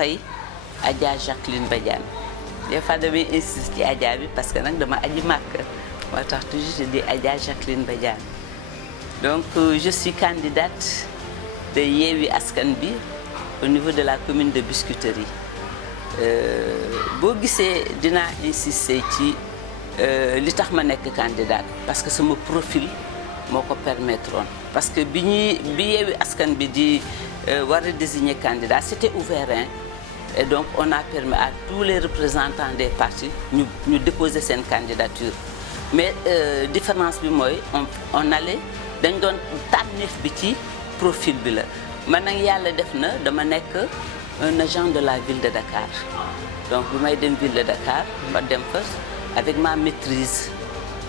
Faye Adja Jacqueline Badiane des fois damay insister ci Adja bi parce que nag dama aji màkk moo tax toujours je dis Adja Jacqueline Badiane. Donc je suis candidate de Yewwi Askan Wi au niveau de la commune de Biscuiterie boo gisee dinaa insister ci li tax ma nekk candidate parce que sama profil moo ko permettre woon parce que bi Yewwi Askan Wi di war a désigner candidat c'était ouvert hein? Et donc on a permis à tous les représentants des partis ñu déposer seen candidature mais différence bi mooy on allait dañ doon tànneef bi ci profil bi la man nag yàlla def na dama nekk un agent de la ville de Dakar donc bi may dem ville de Dakar ma dem fa avec ma maîtrise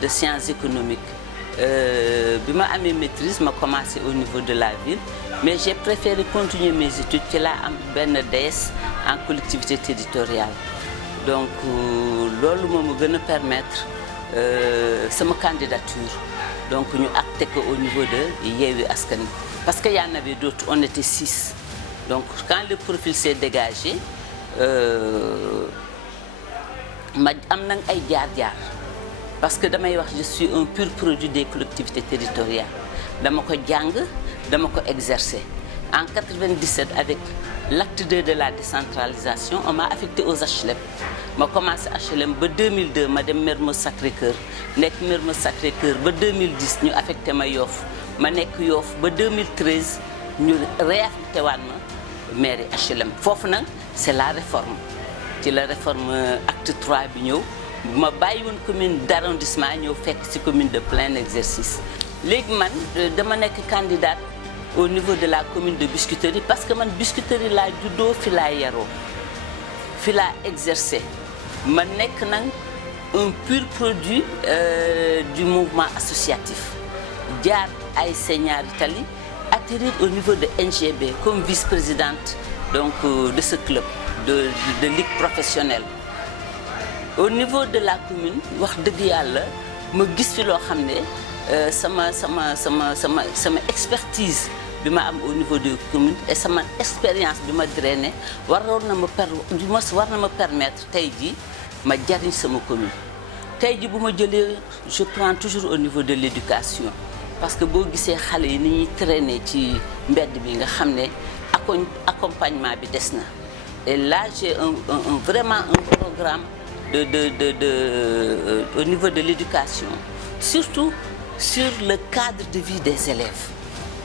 de sciences économiques bi ma amee maîtrise ma commencé au niveau de la ville mais j'ai préféré continuer mes études ci laa am benn DS en collectivité territoriale donc loolu moo ma gën a permettre sama candidature donc ñu acté ko au niveau de Yewwi Askan Wi parce que y en avait d'autres on était 6 donc quand le profil s'est dégagé ma am nag ay jaar-jaar parce que damay wax je suis un pur produit des collectivités territoriales dama ko jàng dama ko exercer en 97 avec l'acte 2 de la décentralisation on m'a affecté aux HLM ma commencé HLM ba 2002 ma dem Mermoz Sacré-Cœur nekk Mermoz Sacré-Cœur ba 2010 ñu affecté ma Yoff ma nekk Yoff ba 2013 ñu réaffecté waat ma mairie HLM foofu nag c'est la réforme ci la réforme acte 3 bi ñëw ma bàyyi woon commune d'arrondissement ñëw fekk ci commune de plein exercice léegi man dama nekk candidate au niveau de la commune de Biscuiterie parce que man Biscuiterie laa juddoo fi laa yaroo fi laa exercer ma nekk nag un pur produit du mouvement associatif jaar ay Ñaari Tali atterrir au niveau de NGB comme vice-présidente donc de ce club de ligue professionnelle au niveau de la commune wax dëgg yàlla ma gis fi loo xam ne sama expertise bi ma am au niveau de commune et sama expérience bi ma drainer war na ma permettre tey jii ma jariñ sama commune tey jii bu ma jëlee je prends toujours au niveau de l'éducation parce que boo gisee xale yi ni ñuy traîner ci mbedd bi nga xam ne accompagnement bi des na et là j'ai vraiment un programme au niveau de l'éducation surtout sur le cadre de vie des élèves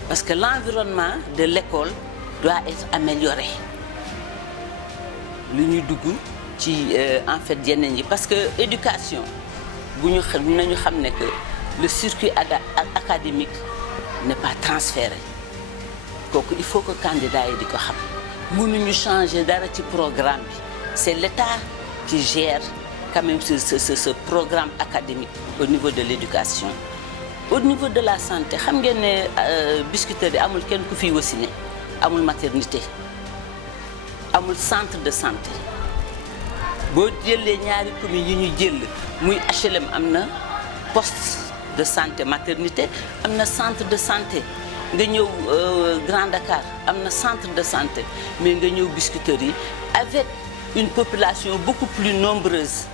parce que l'environnement de l'école doit être amélioré lu ñu dugg ci en fait yeneen yi parce que éducation bu ñu nañu xam ne que le circuit académique n'est pas transféré kooku il faut que candidat yi di ko xam mënuñu changer dara ci programme bi c'est l'État qui gère quand même ce programme académique au niveau de l'éducation au niveau de la santé xam ngeen ne Biscuiterie amul kenn ku fiy wasine amul maternité amul centre de santé boo jëlee ñaari communes yi ñu jël muy HLM am na poste de santé maternité am na centre de santé nga ñëw Grand Dakar am na centre de santé mais nga ñëw Biscuiterie avec une population beaucoup plus nombreuse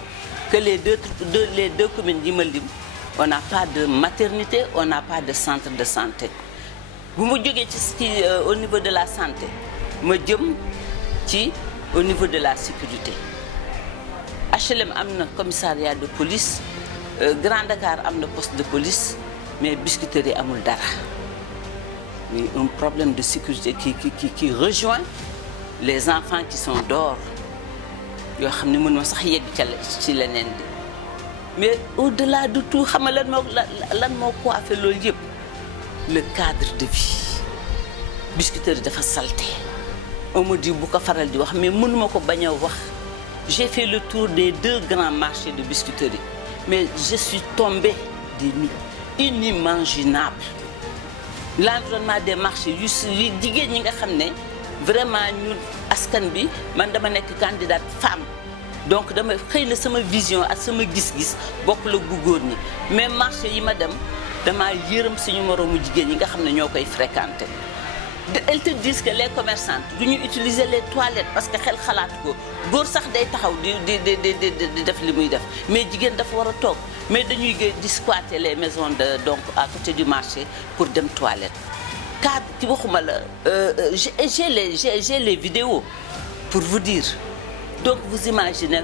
que les deux communes yi ma lim on n'a pas de maternité on n'a pas de centre de santé bu ma jógee ci au niveau de la santé ma jëm ci au niveau de la sécurité HLM am na commissariat de police Grand Dakar am na poste de police mais Biscuiterie amul dara mais un problème de sécurité qui rejoint les enfants qui sont dehors yoo xam ne mën ma sax yegg ci leneen di mais au-delà de tout xam nga lan moo coiffé loolu yëpp le cadre de vie Biscuiterie dafa salté on me dit bu ko faral di wax mais mënuma ko bañ a wax j'ai fait le tour des 2 grands marchés de Biscuiterie mais je suis tombée des nues inimaginables l'environnement des marchés yu jigéen ñi nga xam ne vraiment ñun askan bi man dama nekk candidate femme donc dama xëy na sama vision ak sama gis-gis bokk la gu góor ñi mais marché yi ma dem dama yërëm suñu moroomu jigéen ñi nga xam ne ñoo koy fréquenter elles te disent que les commerçantes du ñu utiliser les toilettes parce que xel xalaat ko góor sax day taxaw di def li muy def mais jigéen dafa war a toog mais dañuy di squatter les maisons donc à côté du marché pour dem toilette. Cadre ci waxuma la j'ai les vidéos pour vous dire donc vous imaginez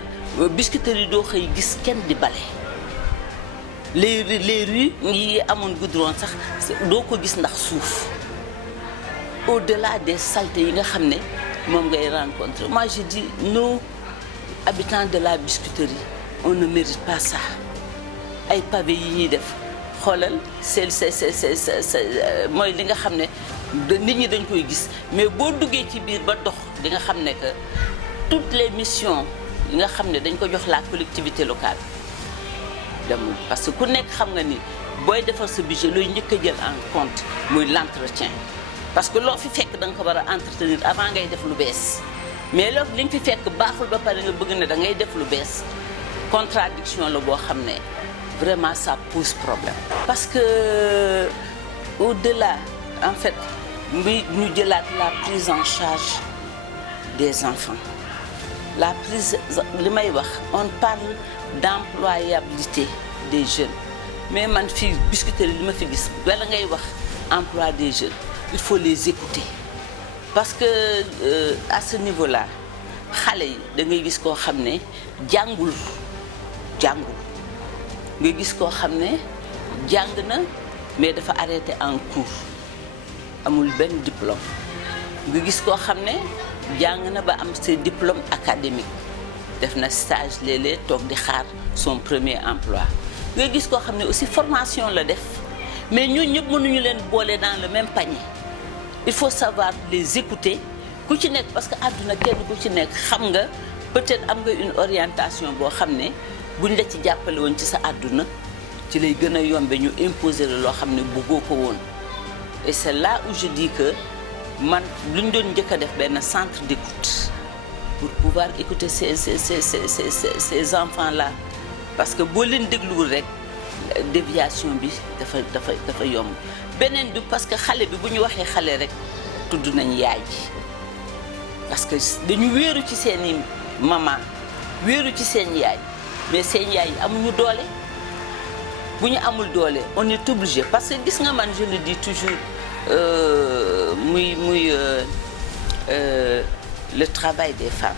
biscuiterie doo xëy gis kenn di bale les rues yi amoon goudron sax doo ko gis ndax suuf. Au-delà des saletés yi nga xam ne moom ngay rencontrer moi je dis nous habitants de la biscuiterie on ne mérite pas ça ay pavé yi ñuy def xoolal c'est mooy li nga xam ne nit ñi dañ koy gis mais boo duggee ci biir ba dox di nga xam ne que toutes les missions yi nga xam ne dañ ko jox la collectivité locale demul parce que ku nekk xam nga ni booy defar sa budget looy njëkk a jël en compte muy l'entretien parce que loo fi fekk da nga ko war a entretenir avant ngay def lu bees mais loo li nga fi fekk baaxul ba pare nga bëgg ne da ngay def lu bees contradiction la boo xam ne vraiment ça pose problème. Parce que au-delà en fait ñu jëlaat la prise en charge des enfants la prise li may wax on parle d'employabilité des jeunes mais man fii biscuiterie li ma fi gis wala ngay wax emploi des jeunes. Il faut les écouter parce que à ce niveau-là xale yi da ngay gis koo xam ne jàngul nga gis koo xam ne jàng na mais dafa arrêté en cours amul benn diplôme nga gis koo xam ne jàng na ba am ses diplômes académiques def na stage léeg-léeg toog di xaar son premier emploi nga gis koo xam ne aussi formation la def mais ñun ñëpp mënuñu leen boole dans le même panier. Il faut savoir les écouter ku ci nekk parce que àdduna kenn ku ci nekk xam nga peut-être am nga une orientation boo xam ne buñ la ci jàppale woon ci sa àdduna ci lay gën a yombe ñu imposer la loo xam ne bëggoo ko woon. Et c'est là où je dis que man lu ñu doon njëkk a def benn centre d'écoute pour pouvoir écouter ces enfants-là parce que boo leen dégluwul rek déviation bi dafa yomb. beneen bi parce que xale bi bu ñu waxee xale rek tudd nañ yaay ji parce que dañu wéeru ci seeni maman wéeru ci seen yaay mais seen yaay yi amuñu doole bu ñu amul doole on est obligé parce que gis nga man je le dis toujours muy le travail des femmes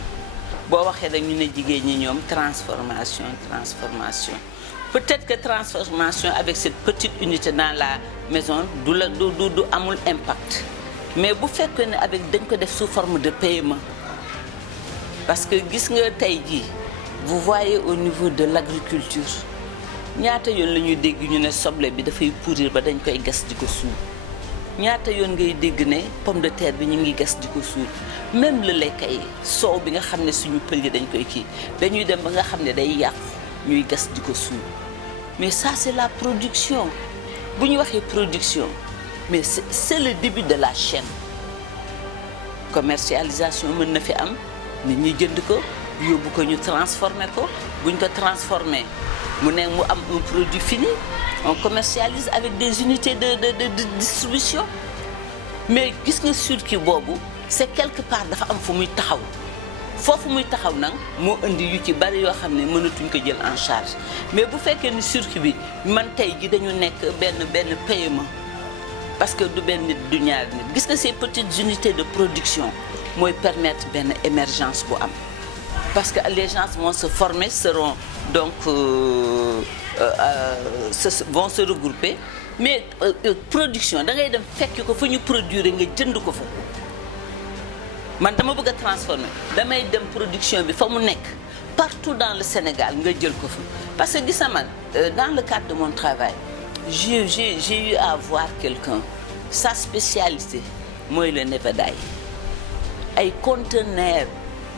boo waxee rek ñu ne jigéen ñi ñoom transformation peut-être que transformation avec cette petite unité dans la maison du amul impact mais bu fekkee ne avec dañ ko def sous forme de paiement parce que gis nga tey jii vous voyez au niveau de l'agriculture ñaata yoon la ñuy dégg ñu ne soble bi dafay pourrir ba dañ koy gas di ko suul ñaata yoon ngay dégg ne pomme de terre bi ñu ngi gas di ko suul même le lait kay soow bi nga xam ne suñu pël yi dañ koy kii dañuy dem ba nga xam ne day yàqu ñuy gas di ko suul mais ça c'est la production bu ñu waxee production mais c'est le début de la chaîne commercialisation mën na fi am nit ñi jënd ko yóbbu ko ñu transformer ko buñ ko transformer mu ne mu am un produit fini on commercialise avec des unités de distribution mais gis nga circuit boobu c'est quelque part dafa am fu muy taxaw foofu muy taxaw nag moo indi yu ci bari yoo xam ne mënatuñ ko jël en charge mais bu fekkee ni circuit bi man tey ji dañu nekk benn paiement parce que du benn nit du ñaari nit gis nga ces petites unités de production mooy permettre benn émergence bu am parce que les gens vont se former seront donc vont se regrouper mais production da ngay dem fekk ko fa ñu produire nga jënd ko fa man dama bëgg a transformer damay dem production bi fa mu nekk partout dans le Sénégal nga jël ko fa parce que gis na man dans le cadre de mon travail j'ai eu à voir quelqu'un sa spécialité mooy le nebedaay ay conteneurs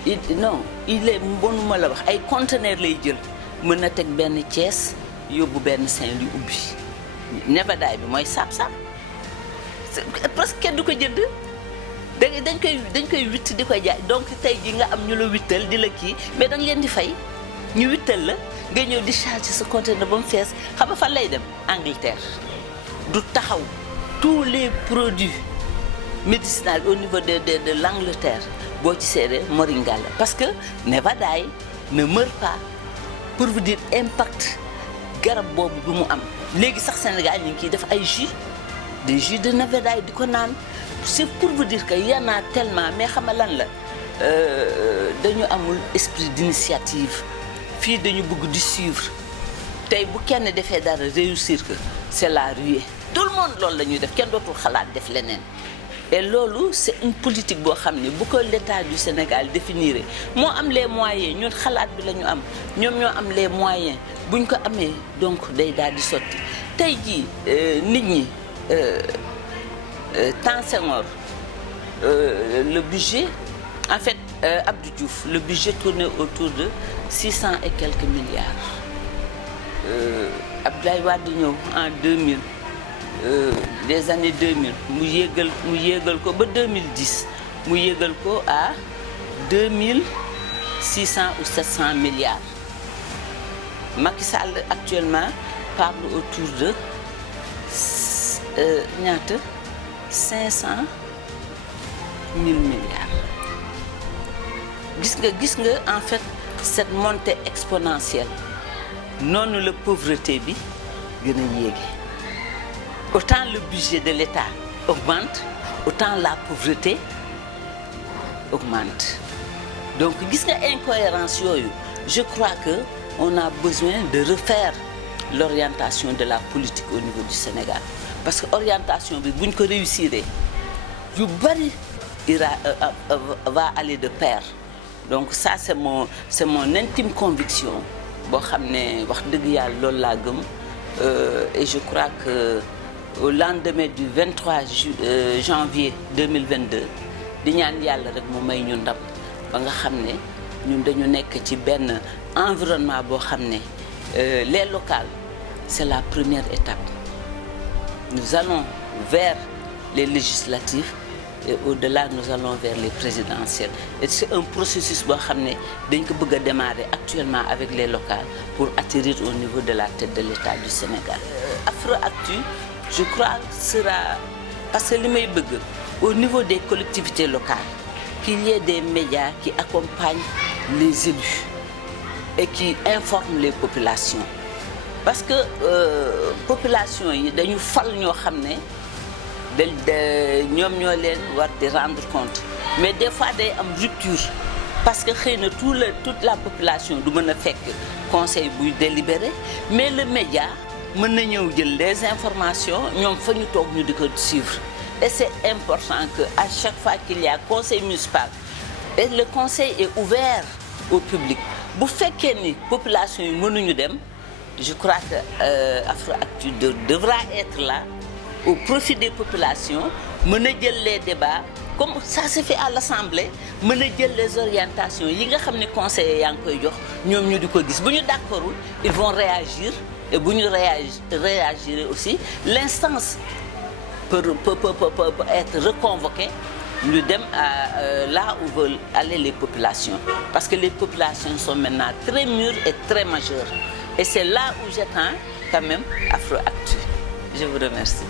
il est mbonuma la wax ay conteneurs lay jël mën na teg benn Thiès yóbbu benn Saint-Louis ubbi nebedaay bi mooy saab-saab parce que kenn du ko jënd dañ koy witt di koy jaay donc tey ji nga am ñu la wittal di la kii mais da nga leen di fay ñu wittal la nga ñëw di charger sa conteneur ba mu fees xam nga fan lay dem Angleterre du taxaw tous les produits médicinale au niveau de l'Angleterre boo ci seetee moringa la parce que Nevadaay ne meurt pas pour vous dire impact garab boobu bi mu am léegi sax Sénégal ñu ngi ciy def ay jus des jus de Nevadaay di ko naan c'est pour vous dire que y en a tellement mais xam nga lan la dañu amul esprit d'initiative fii dañu bëgg di suivre tey bu kenn defee dara réussir que c'est la ruée tout le monde loolu la ñuy def kenn dootul xalaat def leneen et loolu c'est une politique boo xam ne bu ko l'État du Sénégal définir moo am les moyens ñun xalaat bi la ñu am ñoom ñoo am les moyens buñ ko amee donc day daal di sotti tey jii nit ñi temps Senghor le budget en fait Abdou Diouf le budget tournait autour de 600 et quelques milliards Abdoulaye Wade ñëw en 2000 les années 2000 mu yéegal ko ba 2010 mu yéegal ko à 2600 ou 700 milliards Macky Sall actuellement parle autour de ñaata 500 000 milliards gis nga en fait cette montée exponentielle noonu la pauvreté bi gën a yéege autant le budget de l'État augmente autant la pauvreté augmente donc gis nga incohérence yooyu je crois que on a besoin de refaire l'orientation de la politique au niveau du Sénégal parce que orientation bi buñ ko réussir yu bari va aller de pair donc ça c'est mon intime conviction boo xam ne wax dëgg yàlla loolu laa gëm et je crois que au lendemain du 23 janvier 2022 di ñaan yàlla rek mu may ñu ndam ba nga xam ne ñun dañu nekk ci benn environnement boo xam ne les locales c'est la première étape nous allons vers les législatives et au-delà nous allons vers les présidentielles et c'est un processus boo xam ne dañ ko bëgg a démarrer actuellement avec les locales pour atterrir au niveau de la tête de l'État du Sénégal. Afroactu je crois sera parce que li may bëgg au niveau des collectivités locales qu'il y ait des médias qui accompagnent les élus et qui informent les populations parce que population yi dañu fal ñoo xam ne ñoom ñoo leen war di rendre compte mais des fois day am rupture parce que xëy na toute la population du mën a fekk conseil buy délibéré mais le média mën na ñëw jël les informations ñoom fa ñu toog ñu di ko suivre et c'est important que à chaque fois qu'il y a conseil municipal et le conseil est ouvert au public bu fekkee ni population yi mënuñu dem je crois que Afroactu devra être là au profit des populations mën a jël les débats comme ça se fait à l'Assemblée mën a jël les orientations yi nga xam ne conseillers yaa ngi koy jox ñoom ñu di ko gis bu ñu d'accordul ils vont réagir et bu ñu réagir aussi l'instance peut être reconvoquée ñu dem à là où veulent aller les populations parce que les populations sont maintenant très mûres et très majeures et c'est là où j'attends quand même Afroactu. Je vous remercie.